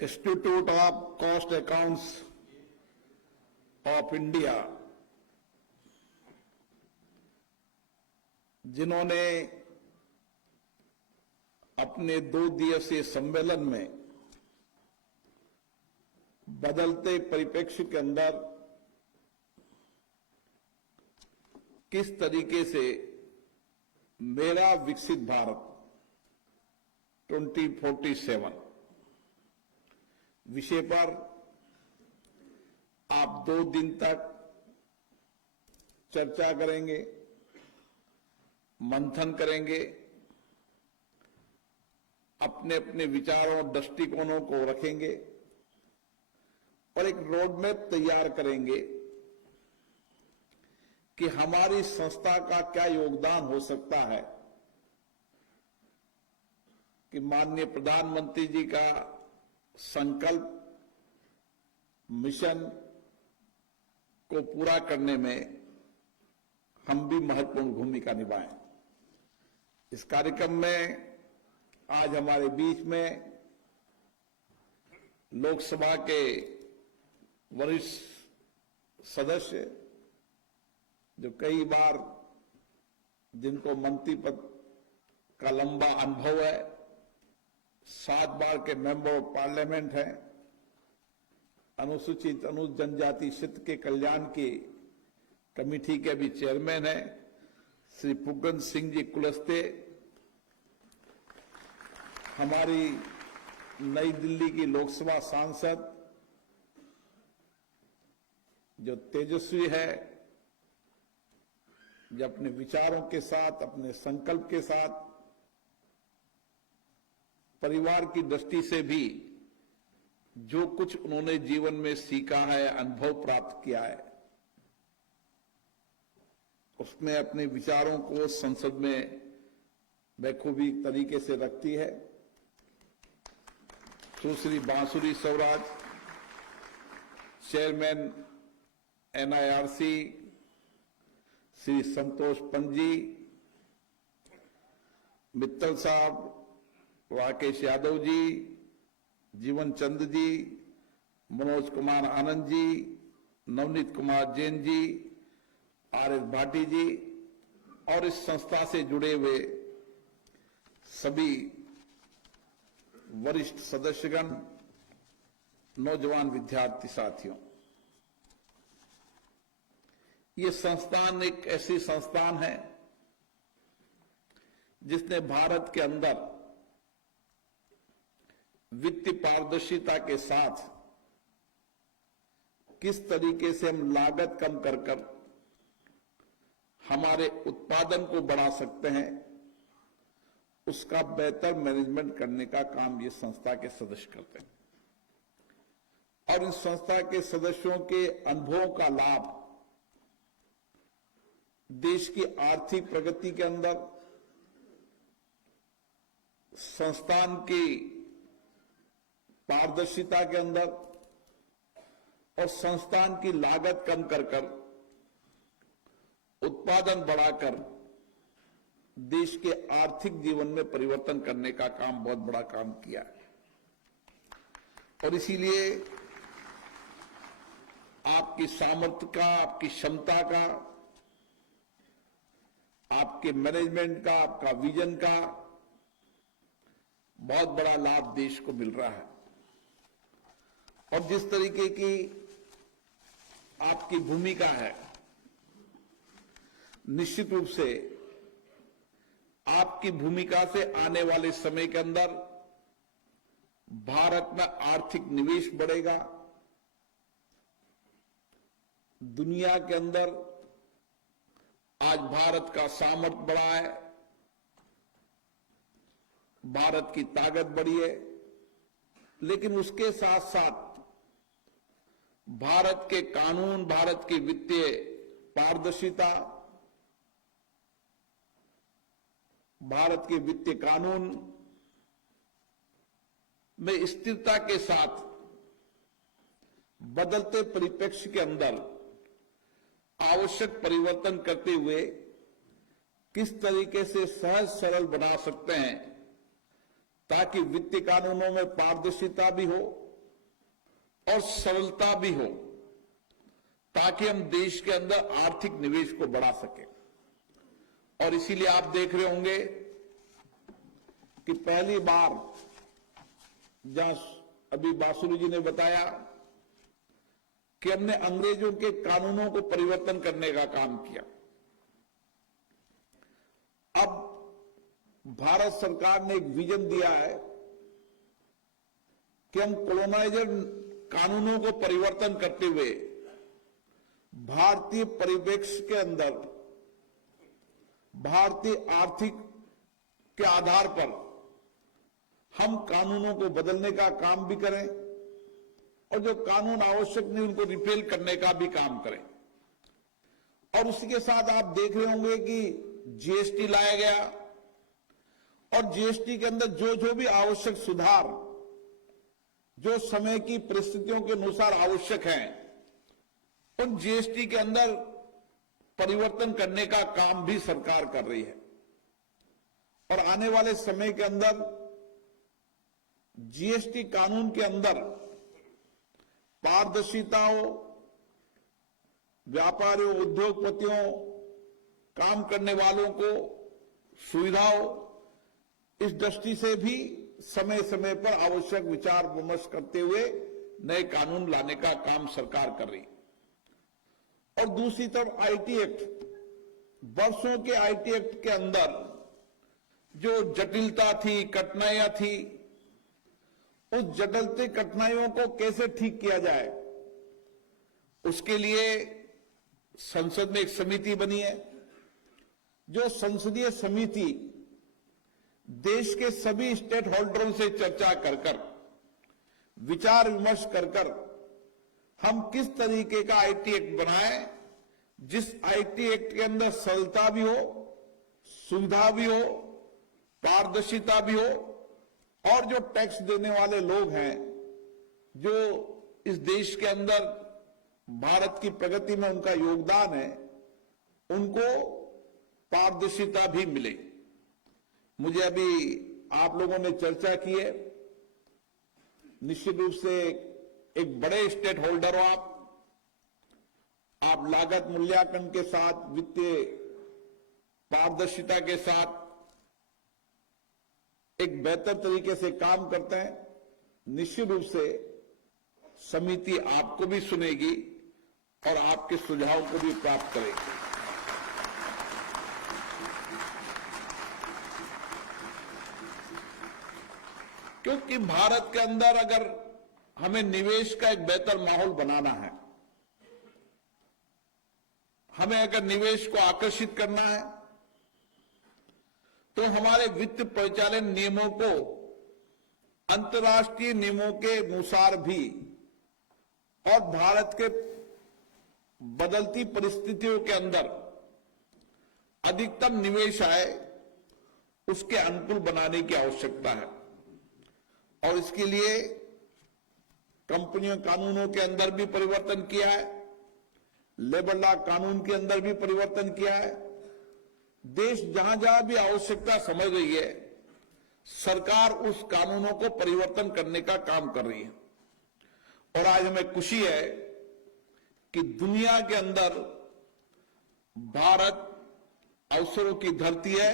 Institute of cost accounts of India, जिन्होंने अपने 2 दिवसीय सम्मेलन में बदलते परिप्रेक्ष्य के अंदर किस तरीके से मेरा विकसित भारत 2047 विषय पर आप 2 दिन तक चर्चा करेंगे, मंथन करेंगे, अपने अपने विचारों और दृष्टिकोणों को रखेंगे और एक रोड मैप तैयार करेंगे कि हमारी संस्था का क्या योगदान हो सकता है कि माननीय प्रधानमंत्री जी का संकल्प मिशन को पूरा करने में हम भी महत्वपूर्ण भूमिका निभाएं। इस कार्यक्रम में आज हमारे बीच में लोकसभा के वरिष्ठ सदस्य, जो कई बार जिनको मंत्री पद का लंबा अनुभव है, 7 बार के मेंबर ऑफ पार्लियामेंट हैं, अनुसूचित जनजाति क्षेत्र के कल्याण की कमेटी के भी चेयरमैन हैं, श्री पुगन सिंह जी कुलस्ते, हमारी नई दिल्ली की लोकसभा सांसद जो तेजस्वी है, जो अपने विचारों के साथ, अपने संकल्प के साथ परिवार की दृष्टि से भी जो कुछ उन्होंने जीवन में सीखा है, अनुभव प्राप्त किया है, उसमें अपने विचारों को संसद में बखूबी तरीके से रखती है। सुश्री बांसुरी स्वराज, चेयरमैन NIRC, श्री संतोष पंजी, मित्तल साहब, राकेश यादव जी, जीवन चंद जी, मनोज कुमार आनंद जी, नवनीत कुमार जैन जी, RS भाटी जी और इस संस्था से जुड़े हुए सभी वरिष्ठ सदस्यगण, नौजवान विद्यार्थी साथियों, ये संस्थान एक ऐसी संस्थान है जिसने भारत के अंदर वित्तीय पारदर्शिता के साथ किस तरीके से हम लागत कम कर हमारे उत्पादन को बढ़ा सकते हैं, उसका बेहतर मैनेजमेंट करने का काम ये संस्था के सदस्य करते हैं। और इस संस्था के सदस्यों के अनुभवों का लाभ देश की आर्थिक प्रगति के अंदर, संस्थान की पारदर्शिता के अंदर और संस्थान की लागत कम कर उत्पादन बढ़ाकर देश के आर्थिक जीवन में परिवर्तन करने का काम, बहुत बड़ा काम किया है। और इसीलिए आपकी सामर्थ्य का, आपकी क्षमता का, आपके मैनेजमेंट का, आपका विजन का बहुत बड़ा लाभ देश को मिल रहा है। और जिस तरीके की आपकी भूमिका है, निश्चित रूप से आपकी भूमिका से आने वाले समय के अंदर भारत में आर्थिक निवेश बढ़ेगा, दुनिया के अंदर आज भारत का सामर्थ्य बढ़ा है, भारत की ताकत बढ़ी है, लेकिन उसके साथ साथ भारत के कानून, भारत की वित्तीय पारदर्शिता, भारत के वित्तीय कानून में स्थिरता के साथ बदलते परिप्रेक्ष्य के अंदर आवश्यक परिवर्तन करते हुए किस तरीके से सहज सरल बना सकते हैं ताकि वित्तीय कानूनों में पारदर्शिता भी हो, और सरलता भी हो, ताकि हम देश के अंदर आर्थिक निवेश को बढ़ा सकें। और इसीलिए आप देख रहे होंगे कि पहली बार, जहां अभी बासुरी जी ने बताया कि हमने अंग्रेजों के कानूनों को परिवर्तन करने का काम किया, अब भारत सरकार ने एक विजन दिया है कि हम कॉलोनाइजर कानूनों को परिवर्तन करते हुए भारतीय परिप्रेक्ष्य के अंदर भारतीय आर्थिक के आधार पर हम कानूनों को बदलने का काम भी करें और जो कानून आवश्यक नहीं उनको रिपेल करने का भी काम करें। और उसी के साथ आप देख रहे होंगे कि जीएसटी लाया गया और जीएसटी के अंदर जो जो भी आवश्यक सुधार जो समय की परिस्थितियों के अनुसार आवश्यक हैं, उन जीएसटी के अंदर परिवर्तन करने का काम भी सरकार कर रही है। और आने वाले समय के अंदर जीएसटी कानून के अंदर पारदर्शिता हो, व्यापारियों, उद्योगपतियों, काम करने वालों को सुविधा हो, इस दृष्टि से भी समय समय पर आवश्यक विचार विमर्श करते हुए नए कानून लाने का काम सरकार कर रही है। और दूसरी तरफ आईटी एक्ट, वर्षों के आईटी एक्ट के अंदर जो जटिलता थी, कठिनाइयां थी, उस जटिलता कठिनाइयों को कैसे ठीक किया जाए, उसके लिए संसद में एक समिति बनी है। जो संसदीय समिति देश के सभी स्टेक होल्डरों से चर्चा कर कर, विचार विमर्श कर कर हम किस तरीके का आईटी एक्ट बनाएं, जिस आईटी एक्ट के अंदर सरलता भी हो, सुविधा भी हो, पारदर्शिता भी हो, और जो टैक्स देने वाले लोग हैं, जो इस देश के अंदर भारत की प्रगति में उनका योगदान है, उनको पारदर्शिता भी मिले। मुझे अभी आप लोगों ने चर्चा की है, निश्चित रूप से एक बड़े स्टेक होल्डर हो आप लागत मूल्यांकन के साथ, वित्तीय पारदर्शिता के साथ एक बेहतर तरीके से काम करते हैं। निश्चित रूप से समिति आपको भी सुनेगी और आपके सुझाव को भी प्राप्त करेगी। क्योंकि भारत के अंदर अगर हमें निवेश का एक बेहतर माहौल बनाना है, हमें अगर निवेश को आकर्षित करना है, तो हमारे वित्त परिचालन नियमों को अंतर्राष्ट्रीय नियमों के अनुसार भी और भारत के बदलती परिस्थितियों के अंदर अधिकतम निवेश आए, उसके अनुकूल बनाने की आवश्यकता है। और इसके लिए कंपनियों कानूनों के अंदर भी परिवर्तन किया है, लेबर लॉ कानून के अंदर भी परिवर्तन किया है। देश जहां जहां भी आवश्यकता समझ रही है, सरकार उस कानूनों को परिवर्तन करने का काम कर रही है। और आज हमें खुशी है कि दुनिया के अंदर भारत अवसरों की धरती है,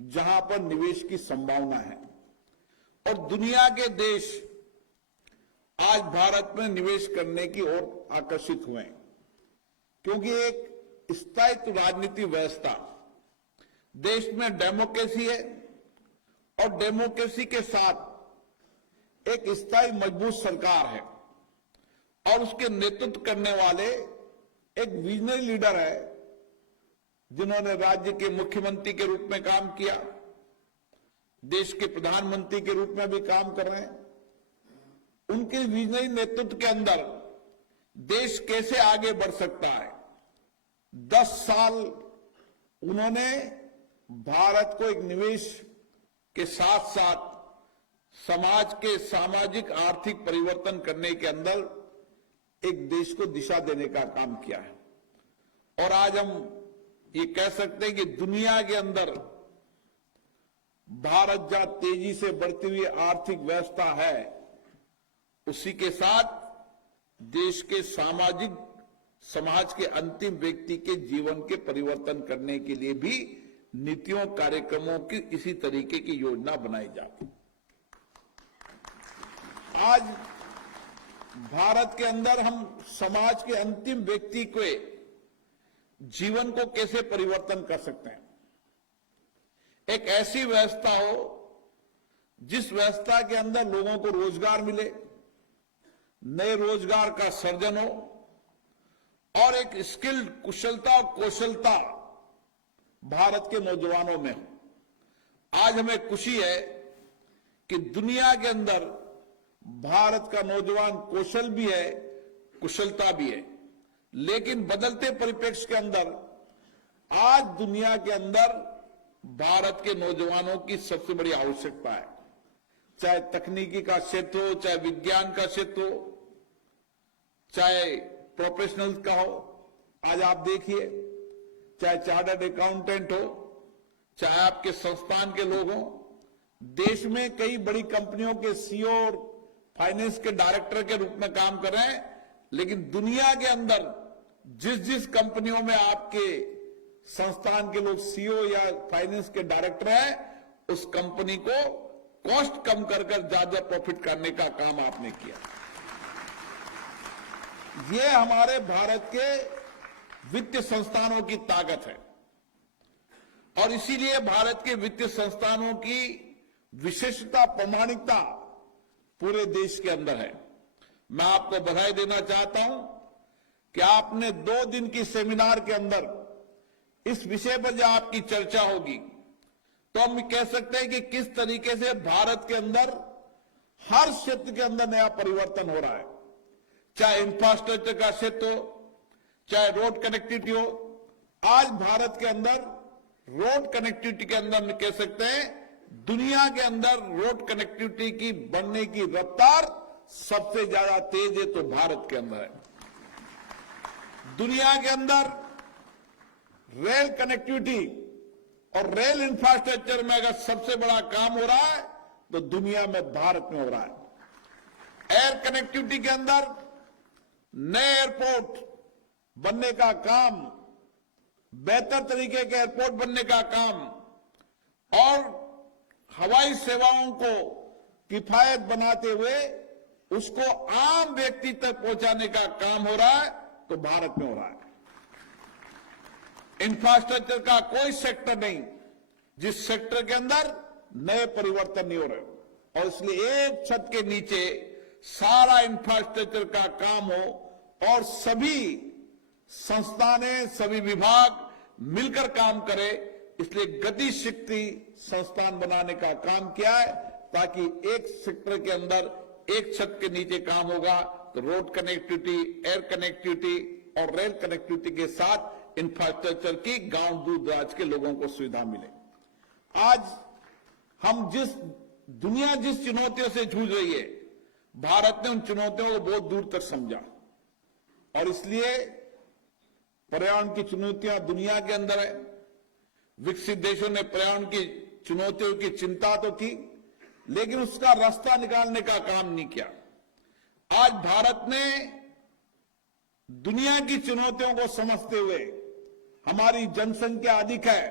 जहां पर निवेश की संभावना है। और दुनिया के देश आज भारत में निवेश करने की ओर आकर्षित हुए हैं, क्योंकि एक स्थायित्व राजनीतिक व्यवस्था, देश में डेमोक्रेसी है और डेमोक्रेसी के साथ एक स्थायी मजबूत सरकार है और उसके नेतृत्व करने वाले एक विजनरी लीडर है, जिन्होंने राज्य के मुख्यमंत्री के रूप में काम किया, देश के प्रधानमंत्री के रूप में भी काम कर रहे हैं। उनके विजनरी नेतृत्व के अंदर देश कैसे आगे बढ़ सकता है, 10 साल उन्होंने भारत को एक निवेश के साथ साथ समाज के सामाजिक आर्थिक परिवर्तन करने के अंदर एक देश को दिशा देने का काम किया है। और आज हम ये कह सकते हैं कि दुनिया के अंदर भारत जहां तेजी से बढ़ती हुई आर्थिक व्यवस्था है, उसी के साथ देश के समाज के अंतिम व्यक्ति के जीवन के परिवर्तन करने के लिए भी नीतियों कार्यक्रमों की इसी तरीके की योजना बनाई जाती। आज भारत के अंदर हम समाज के अंतिम व्यक्ति के जीवन को कैसे परिवर्तन कर सकते हैं? एक ऐसी व्यवस्था हो जिस व्यवस्था के अंदर लोगों को रोजगार मिले, नए रोजगार का सृजन हो और एक स्किल्ड कुशलता और कौशलता भारत के नौजवानों में हो। आज हमें खुशी है कि दुनिया के अंदर भारत का नौजवान कौशल भी है, कुशलता भी है, लेकिन बदलते परिप्रेक्ष्य के अंदर आज दुनिया के अंदर भारत के नौजवानों की सबसे बड़ी आवश्यकता है। चाहे तकनीकी का क्षेत्र हो, चाहे विज्ञान का क्षेत्र हो, चाहे प्रोफेशनल का हो। आज आप देखिए, चाहे चार्टर्ड अकाउंटेंट हो, चाहे आपके संस्थान के लोग हों, देश में कई बड़ी कंपनियों के सीईओ और फाइनेंस के डायरेक्टर के रूप में काम कर रहे हैं, लेकिन दुनिया के अंदर जिस कंपनियों में आपके संस्थान के लोग सीईओ या फाइनेंस के डायरेक्टर हैं, उस कंपनी को कॉस्ट कम कर ज्यादा प्रॉफिट करने का काम आपने किया। ये हमारे भारत के वित्तीय संस्थानों की ताकत है और इसीलिए भारत के वित्तीय संस्थानों की विशेषता, प्रामाणिकता पूरे देश के अंदर है। मैं आपको बधाई देना चाहता हूं कि आपने 2 दिन की सेमिनार के अंदर इस विषय पर जो आपकी चर्चा होगी, तो हम कह सकते हैं कि किस तरीके से भारत के अंदर हर क्षेत्र के अंदर नया परिवर्तन हो रहा है। चाहे इंफ्रास्ट्रक्चर का क्षेत्र हो, चाहे रोड कनेक्टिविटी हो। आज भारत के अंदर रोड कनेक्टिविटी के अंदर हम कह सकते हैं दुनिया के अंदर रोड कनेक्टिविटी की बढ़ने की रफ्तार सबसे ज्यादा तेज है तो भारत के अंदर है। दुनिया के अंदर रेल कनेक्टिविटी और रेल इंफ्रास्ट्रक्चर में अगर सबसे बड़ा काम हो रहा है तो दुनिया में भारत में हो रहा है। एयर कनेक्टिविटी के अंदर नए एयरपोर्ट बनने का काम, बेहतर तरीके के एयरपोर्ट बनने का काम और हवाई सेवाओं को किफायत बनाते हुए उसको आम व्यक्ति तक पहुंचाने का काम हो रहा है तो भारत में हो रहा है। इंफ्रास्ट्रक्चर का कोई सेक्टर नहीं जिस सेक्टर के अंदर नए परिवर्तन नहीं हो रहे और इसलिए एक छत के नीचे सारा इंफ्रास्ट्रक्चर का काम हो और सभी संस्थानें, सभी विभाग मिलकर काम करें। इसलिए गति शक्ति संस्थान बनाने का काम किया है ताकि एक सेक्टर के अंदर एक छत के नीचे काम होगा तो रोड कनेक्टिविटी, एयर कनेक्टिविटी और रेल कनेक्टिविटी के साथ इंफ्रास्ट्रक्चर की गांव दूर दराज के लोगों को सुविधा मिले। आज हम दुनिया जिस चुनौतियों से जूझ रही है, भारत ने उन चुनौतियों को बहुत दूर तक समझा और इसलिए पर्यावरण की चुनौतियां दुनिया के अंदर है। विकसित देशों ने पर्यावरण की चुनौतियों की चिंता तो की, लेकिन उसका रास्ता निकालने का काम नहीं किया। आज भारत ने दुनिया की चुनौतियों को समझते हुए, हमारी जनसंख्या अधिक है,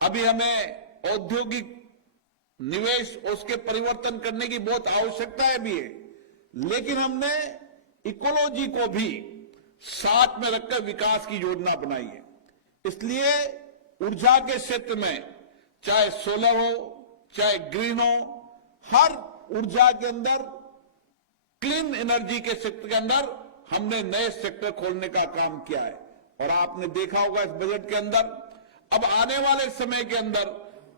अभी हमें औद्योगिक निवेश उसके परिवर्तन करने की बहुत आवश्यकता भी है, लेकिन हमने इकोलॉजी को भी साथ में रखकर विकास की योजना बनाई है। इसलिए ऊर्जा के क्षेत्र में चाहे सोलर हो, चाहे ग्रीन हो, हर ऊर्जा के अंदर क्लीन एनर्जी के क्षेत्र के अंदर हमने नए सेक्टर खोलने का काम किया है। और आपने देखा होगा इस बजट के अंदर अब आने वाले समय के अंदर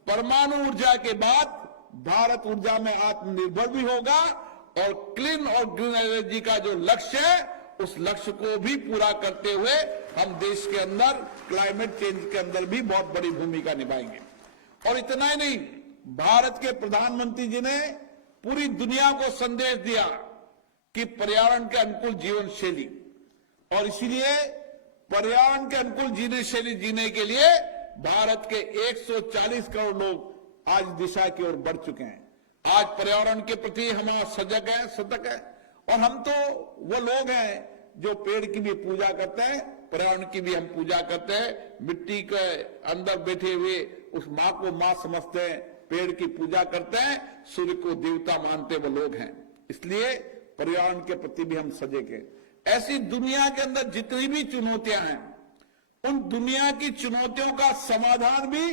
परमाणु ऊर्जा के बाद भारत ऊर्जा में आत्मनिर्भर भी होगा और क्लीन और ग्रीन एनर्जी का जो लक्ष्य है उस लक्ष्य को भी पूरा करते हुए हम देश के अंदर क्लाइमेट चेंज के अंदर भी बहुत बड़ी भूमिका निभाएंगे। और इतना ही नहीं, भारत के प्रधानमंत्री जी ने पूरी दुनिया को संदेश दिया कि पर्यावरण के अनुकूल जीवन शैली, और इसीलिए पर्यावरण के अनुकूल जीवन शैली जीने के लिए भारत के 140 करोड़ लोग आज दिशा की ओर बढ़ चुके हैं। आज पर्यावरण के प्रति हम सजग है, सतर्क है और हम तो वो लोग हैं जो पेड़ की भी पूजा करते हैं, पर्यावरण की भी हम पूजा करते हैं, मिट्टी के अंदर बैठे हुए उस माँ को माँ समझते हैं, पेड़ की पूजा करते हैं, सूर्य को देवता मानते वो लोग हैं। इसलिए पर्यावरण के प्रति भी हम सजग हैं। ऐसी दुनिया के अंदर जितनी भी चुनौतियां हैं, उन दुनिया की चुनौतियों का समाधान भी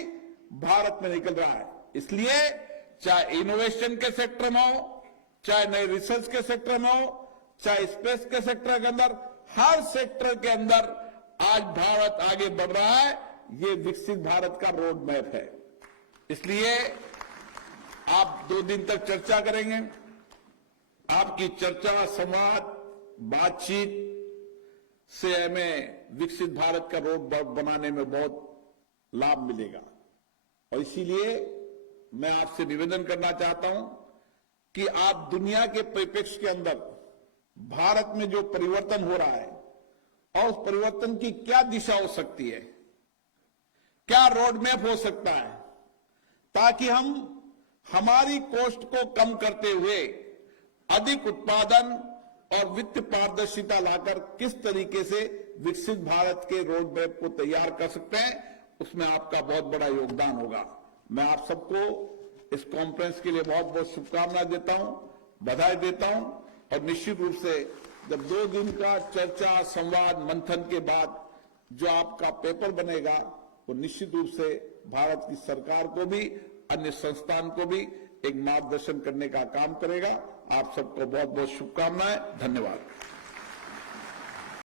भारत में निकल रहा है। इसलिए चाहे इनोवेशन के सेक्टर में हो, चाहे नए रिसर्च के सेक्टर में हो, चाहे स्पेस के सेक्टर के अंदर, हर सेक्टर के अंदर आज भारत आगे बढ़ रहा है। ये विकसित भारत का रोड मैप है। इसलिए आप 2 दिन तक चर्चा करेंगे। आपकी चर्चा, संवाद, बातचीत से हमें विकसित भारत का रोड बनाने में बहुत लाभ मिलेगा। और इसीलिए मैं आपसे निवेदन करना चाहता हूं कि आप दुनिया के परिप्रेक्ष्य के अंदर भारत में जो परिवर्तन हो रहा है और उस परिवर्तन की क्या दिशा हो सकती है, क्या रोड मैप हो सकता है, ताकि हम हमारी कॉस्ट को कम करते हुए अधिक उत्पादन और वित्त पारदर्शिता लाकर किस तरीके से विकसित भारत के रोड मैप को तैयार कर सकते हैं, उसमें आपका बहुत बड़ा योगदान होगा। मैं आप सबको इस कॉन्फ्रेंस के लिए बहुत बहुत शुभकामनाएं देता हूं, बधाई देता हूं। और निश्चित रूप से जब 2 दिन का चर्चा, संवाद, मंथन के बाद जो आपका पेपर बनेगा, वो निश्चित रूप से भारत की सरकार को भी, अन्य संस्थान को भी एक मार्गदर्शन करने का काम करेगा। आप सबको बहुत बहुत शुभकामनाएं। धन्यवाद।